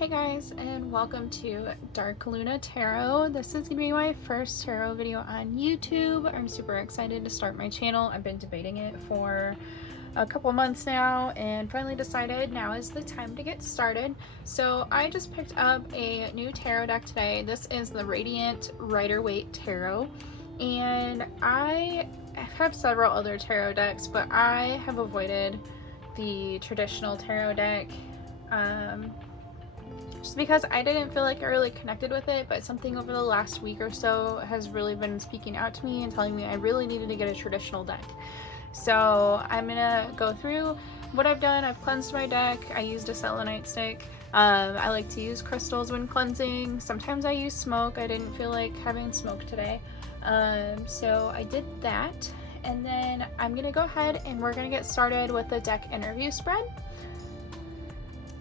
Hey guys, and welcome to Dark Luna Tarot. This is going to be my first tarot video on YouTube. I'm super excited to start my channel. I've been debating it for a couple months now and finally decided now is the time to get started. So I just picked up a new tarot deck today. This is the Radiant Rider-Waite Tarot, and I have several other tarot decks, but I have avoided the traditional tarot deck just because I didn't feel like I really connected with it, but something over the last week or so has really been speaking out to me and telling me I really needed to get a traditional deck. So I'm gonna go through what I've done. I've cleansed my deck. I used a selenite stick. I like to use crystals when cleansing. Sometimes I use smoke. I didn't feel like having smoke today. So I did that. And then I'm gonna go ahead and we're gonna get started with the deck interview spread.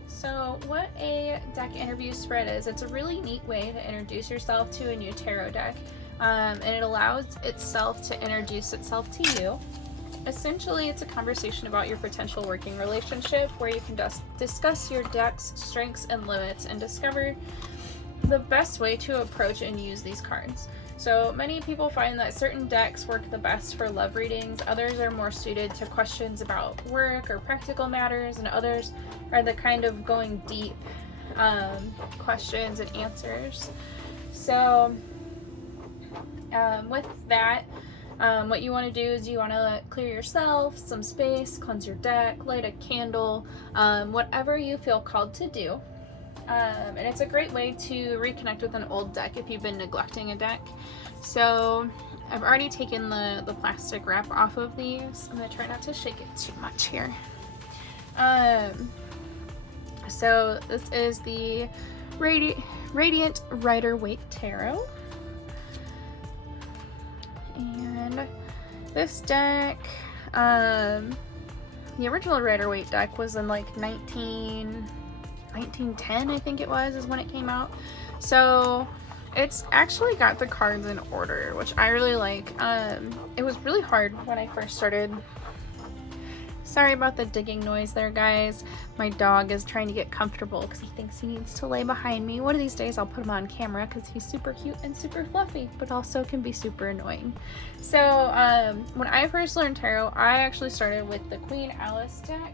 So what a deck interview spread is, it's a really neat way to introduce yourself to a new tarot deck, and it allows itself to introduce itself to you. Essentially, it's a conversation about your potential working relationship where you can discuss your deck's strengths and limits and discover the best way to approach and use these cards. So many people find that certain decks work the best for love readings, others are more suited to questions about work or practical matters, and others are the kind of going deep questions and answers. So with that, what you want to do is you want to clear yourself, some space, cleanse your deck, light a candle, whatever you feel called to do. And it's a great way to reconnect with an old deck if you've been neglecting a deck. So I've already taken the plastic wrap off of these. I'm going to try not to shake it too much here. So this is the Radiant Rider-Waite Tarot. And this deck, the original Rider-Waite deck was in like 1910, I think it was, is when it came out. So it's actually got the cards in order, which I really like. It was really hard when I first started. Sorry about the digging noise there, guys. My dog is trying to get comfortable because he thinks he needs to lay behind me. One of these days I'll put him on camera because he's super cute and super fluffy, but also can be super annoying. So when I first learned tarot, I actually started with the Queen Alice deck.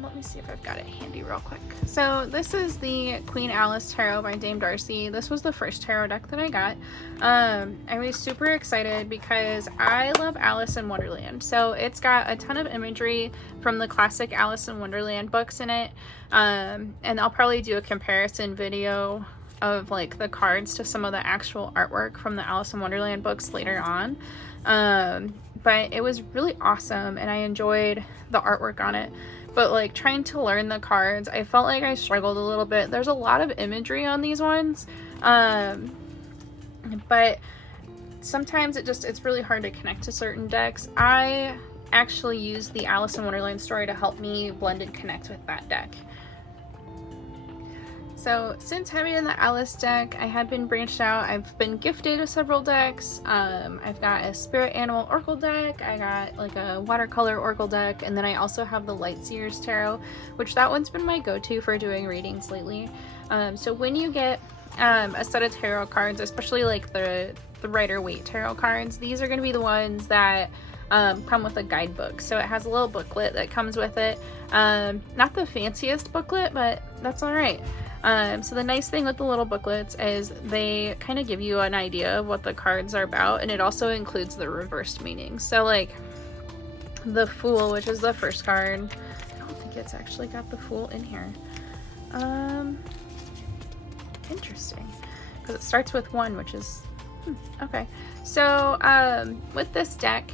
Let me see if I've got it handy real quick. So this is the Queen Alice Tarot by Dame Darcy. This was the first tarot deck that I got. I was super excited because I love Alice in Wonderland. So it's got a ton of imagery from the classic Alice in Wonderland books in it. And I'll probably do a comparison video of like the cards to some of the actual artwork from the Alice in Wonderland books later on. But it was really awesome and I enjoyed the artwork on it. But like trying to learn the cards, I felt like I struggled a little bit. There's a lot of imagery on these ones, but sometimes it's really hard to connect to certain decks. I actually used the Alice in Wonderland story to help me blend and connect with that deck. So since having the Alice deck, I had been branched out. I've been gifted several decks. I've got a Spirit Animal Oracle deck. I got like a watercolor Oracle deck. And then I also have the Lightseers Tarot, which that one's been my go-to for doing readings lately. So when you get a set of tarot cards, especially like the Rider-Waite tarot cards, these are going to be the ones that come with a guidebook. So it has a little booklet that comes with it. Not the fanciest booklet, but that's all right. So the nice thing with the little booklets is they kind of give you an idea of what the cards are about, and it also includes the reversed meanings. So like the Fool, which is the first card, I don't think it's actually got the Fool in here. Interesting, because it starts with 1, which is okay. So with this deck,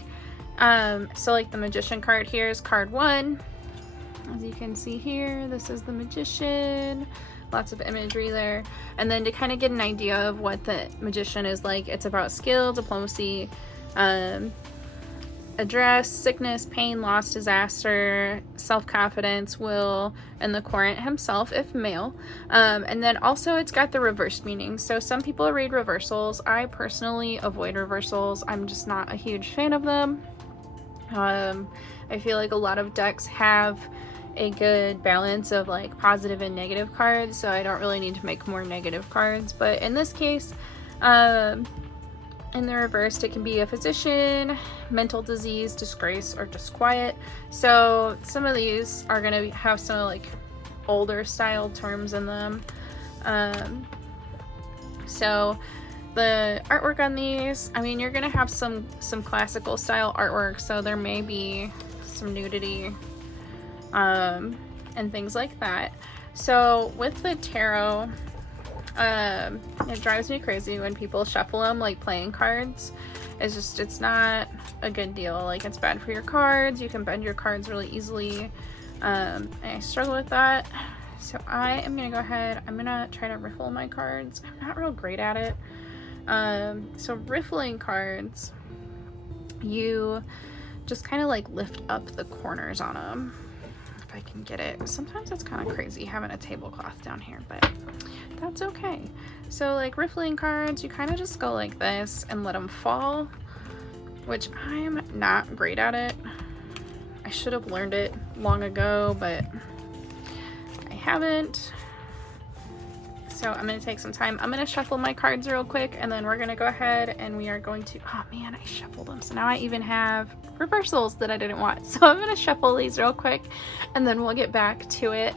so like the Magician card here is card 1. As you can see here, this is the Magician. Lots of imagery there. And then to kind of get an idea of what the Magician is like, it's about skill, diplomacy, address, sickness, pain, loss, disaster, self-confidence, will, and the Querent himself if male. And then also it's got the reversed meaning. So some people read reversals. I personally avoid reversals. I'm just not a huge fan of them. I feel like a lot of decks have a good balance of like positive and negative cards, so I don't really need to make more negative cards. But in this case, in the reverse, it can be a physician, mental disease, disgrace, or disquiet. So some of these are going to have some like older style terms in them. So the artwork on these, I mean, you're going to have some classical style artwork, so there may be some nudity and things like that. So with the tarot, it drives me crazy when people shuffle them like playing cards. It's not a good deal. Like, it's bad for your cards. You can bend your cards really easily. And I struggle with that. So I am gonna go ahead, I'm gonna try to riffle my cards. I'm not real great at it. So riffling cards, you just kind of like lift up the corners on them. If I can get it. Sometimes it's kind of crazy having a tablecloth down here, but that's okay. So like riffling cards, you kind of just go like this and let them fall, which I'm not great at it. I should have learned it long ago, but I haven't. So I'm going to take some time. I'm going to shuffle my cards real quick, and then we're going to go ahead and we are going to, oh man, I shuffled them. So now I even have reversals that I didn't want. So I'm going to shuffle these real quick, and then we'll get back to it.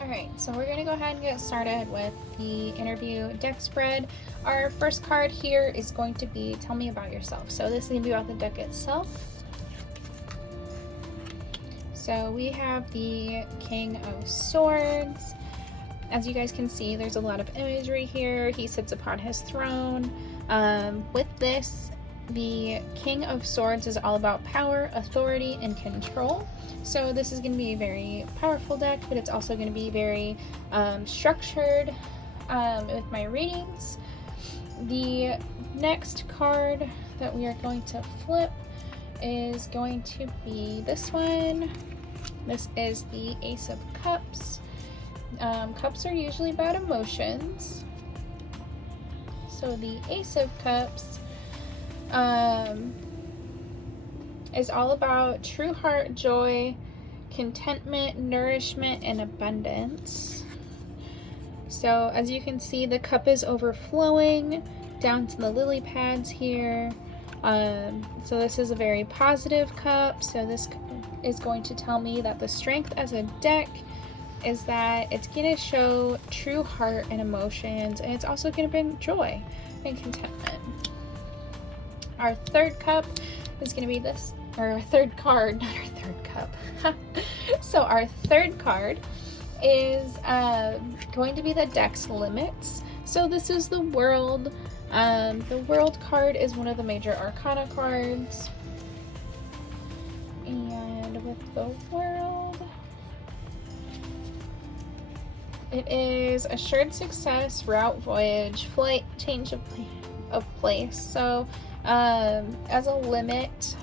Alright, so we're going to go ahead and get started with the interview deck spread. Our first card here is going to be Tell Me About Yourself. So this is going to be about the deck itself. So we have the King of Swords. As you guys can see, there's a lot of imagery here. He sits upon his throne. With this, the King of Swords is all about power, authority, and control. So this is going to be a very powerful deck, but it's also going to be very structured with my readings. The next card that we are going to flip is going to be this one. This is the Ace of Cups. Cups are usually about emotions. So the Ace of Cups is all about true heart, joy, contentment, nourishment, and abundance. So as you can see, the cup is overflowing down to the lily pads here. So this is a very positive cup. So this is going to tell me that the strength as a deck is that it's going to show true heart and emotions, and it's also going to bring joy and contentment. Our third cup is going to be this, or our third card, not our third cup. So our third card is going to be the deck's limits. So this is the World. The World card is one of the major arcana cards. And with the World, it is assured success, route, voyage, flight, change of place. So as a limit,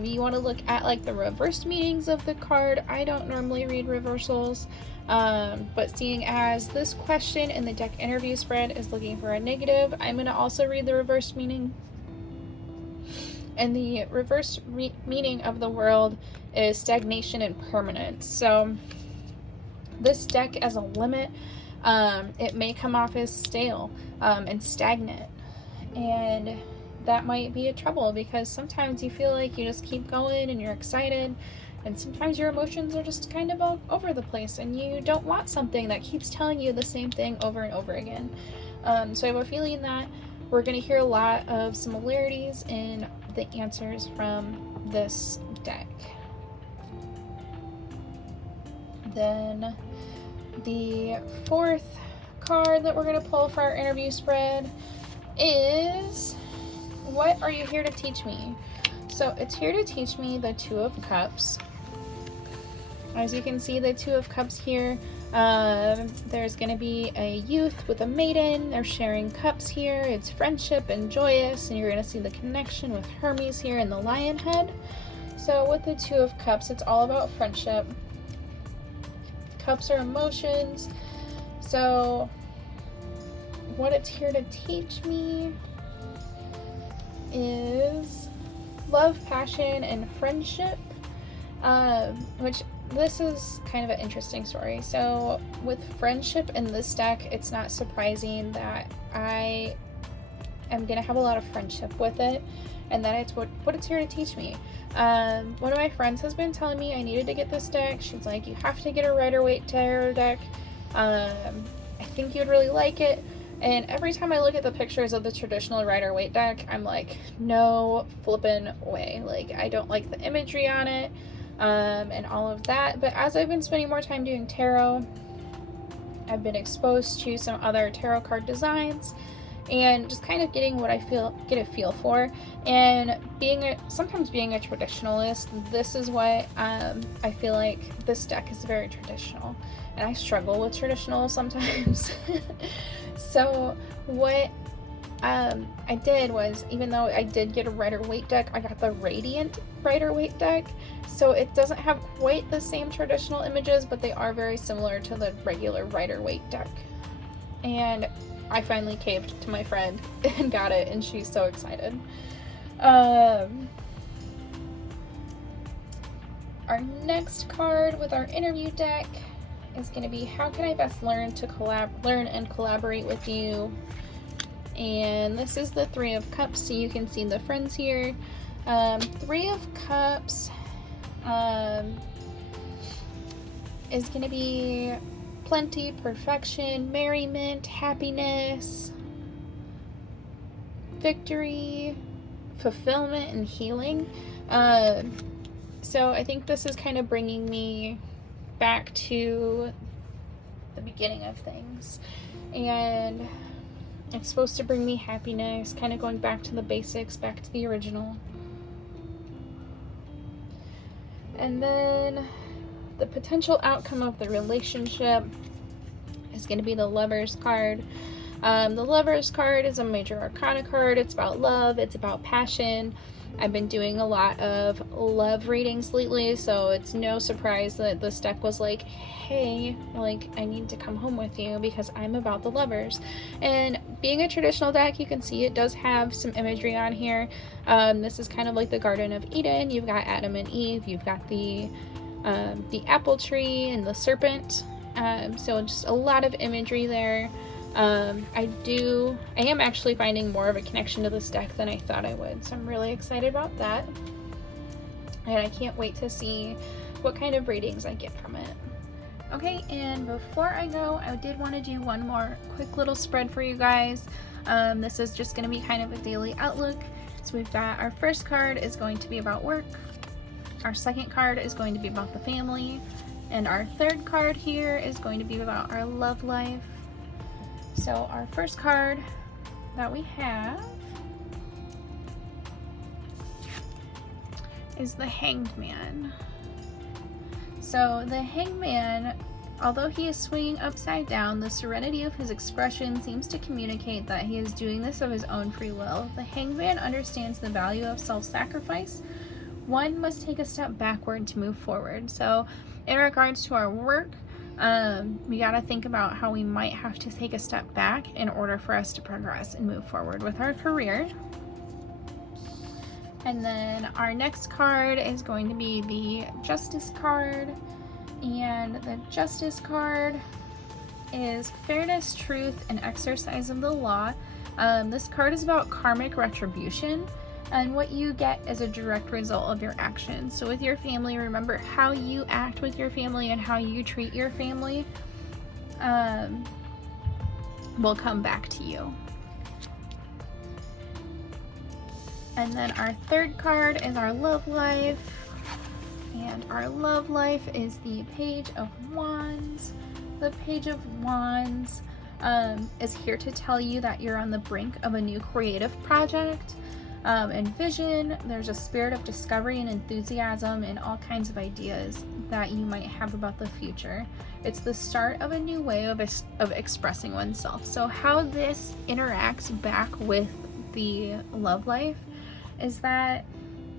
you want to look at like the reversed meanings of the card. I don't normally read reversals, but seeing as this question in the deck interview spread is looking for a negative, I'm going to also read the reversed meaning. And the reverse meaning of the World is stagnation and permanence. So this deck as a limit, it may come off as stale and stagnant, and that might be a trouble because sometimes you feel like you just keep going and you're excited, and sometimes your emotions are just kind of all over the place and you don't want something that keeps telling you the same thing over and over again. So I have a feeling that we're going to hear a lot of similarities in the answers from this deck. Then the fourth card that we're going to pull for our interview spread is, what are you here to teach me? So it's here to teach me the Two of Cups. As you can see, the Two of Cups here, there's going to be a youth with a maiden. They're sharing cups here. It's friendship and joyous, and you're going to see the connection with Hermes here in the lion head. So with the Two of Cups, it's all about friendship. Cups are emotions. So what it's here to teach me is love, passion, and friendship. which this is kind of an interesting story. So with friendship in this deck, it's not surprising that I am going to have a lot of friendship with it, and that it's what it's here to teach me. One of my friends has been telling me I needed to get this deck. She's like, you have to get a Rider-Waite tarot deck. I think you'd really like it. And every time I look at the pictures of the traditional Rider-Waite deck, I'm like, no flippin' way. Like, I don't like the imagery on it, and all of that. But as I've been spending more time doing tarot, I've been exposed to some other tarot card designs, and just kind of getting what I get a feel for. And sometimes being a traditionalist, this is what I feel like this deck is very traditional, and I struggle with traditional sometimes. So what I did was, even though I did get a Rider-Waite deck, I got the Radiant Rider-Waite deck. So it doesn't have quite the same traditional images, but they are very similar to the regular Rider-Waite deck. And I finally caved to my friend and got it, and she's so excited. Our next card with our interview deck is going to be, how can I best learn and collaborate with you? And this is the Three of Cups, so you can see the friends here. Three of Cups is going to be plenty, perfection, merriment, happiness, victory, fulfillment, and healing. So I think this is kind of bringing me back to the beginning of things, and it's supposed to bring me happiness, kind of going back to the basics, back to the original. And then the potential outcome of the relationship is going to be the Lovers card. The Lovers card is a major arcana card. It's about love, it's about passion. I've been doing a lot of love readings lately, so it's no surprise that this deck was like, hey, like, I need to come home with you because I'm about the lovers. And being a traditional deck, you can see it does have some imagery on here. This is kind of like the Garden of Eden. You've got Adam and Eve, you've got the apple tree and the serpent. So just a lot of imagery there. I am actually finding more of a connection to this deck than I thought I would, so I'm really excited about that, and I can't wait to see what kind of readings I get from it. Okay, and before I go, I did want to do one more quick little spread for you guys. This is just going to be kind of a daily outlook. So we've got our first card is going to be about work, our second card is going to be about the family, and our third card here is going to be about our love life. So our first card that we have is the Hanged Man. So the Hanged Man, although he is swinging upside down, the serenity of his expression seems to communicate that he is doing this of his own free will. The Hanged Man understands the value of self-sacrifice. One must take a step backward to move forward. So in regards to our work, we got to think about how we might have to take a step back in order for us to progress and move forward with our career. And then our next card is going to be the Justice card, and the Justice card is fairness, truth, and exercise of the law. This card is about karmic retribution, and what you get is a direct result of your actions. So with your family, remember how you act with your family and how you treat your family will come back to you. And then our third card is our love life, and our love life is the Page of Wands. The Page of Wands is here to tell you that you're on the brink of a new creative project and vision. There's a spirit of discovery and enthusiasm and all kinds of ideas that you might have about the future. It's the start of a new way of expressing oneself. So how this interacts back with the love life is that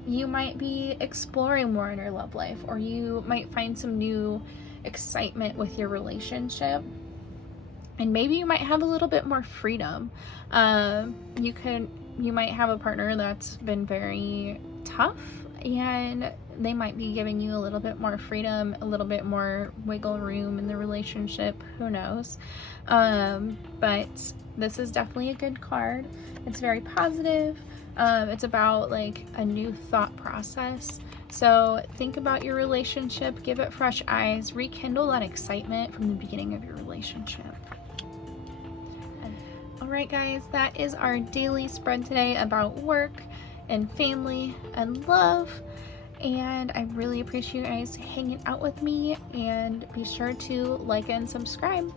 you might be exploring more in your love life, or you might find some new excitement with your relationship, and maybe you might have a little bit more freedom. You might have a partner that's been very tough, and they might be giving you a little bit more freedom, a little bit more wiggle room in the relationship, who knows. But this is definitely a good card. It's very positive. It's about like a new thought process. So think about your relationship, give it fresh eyes, rekindle that excitement from the beginning of your relationship. Alright guys, that is our daily spread today about work and family and love. And I really appreciate you guys hanging out with me, and be sure to like and subscribe.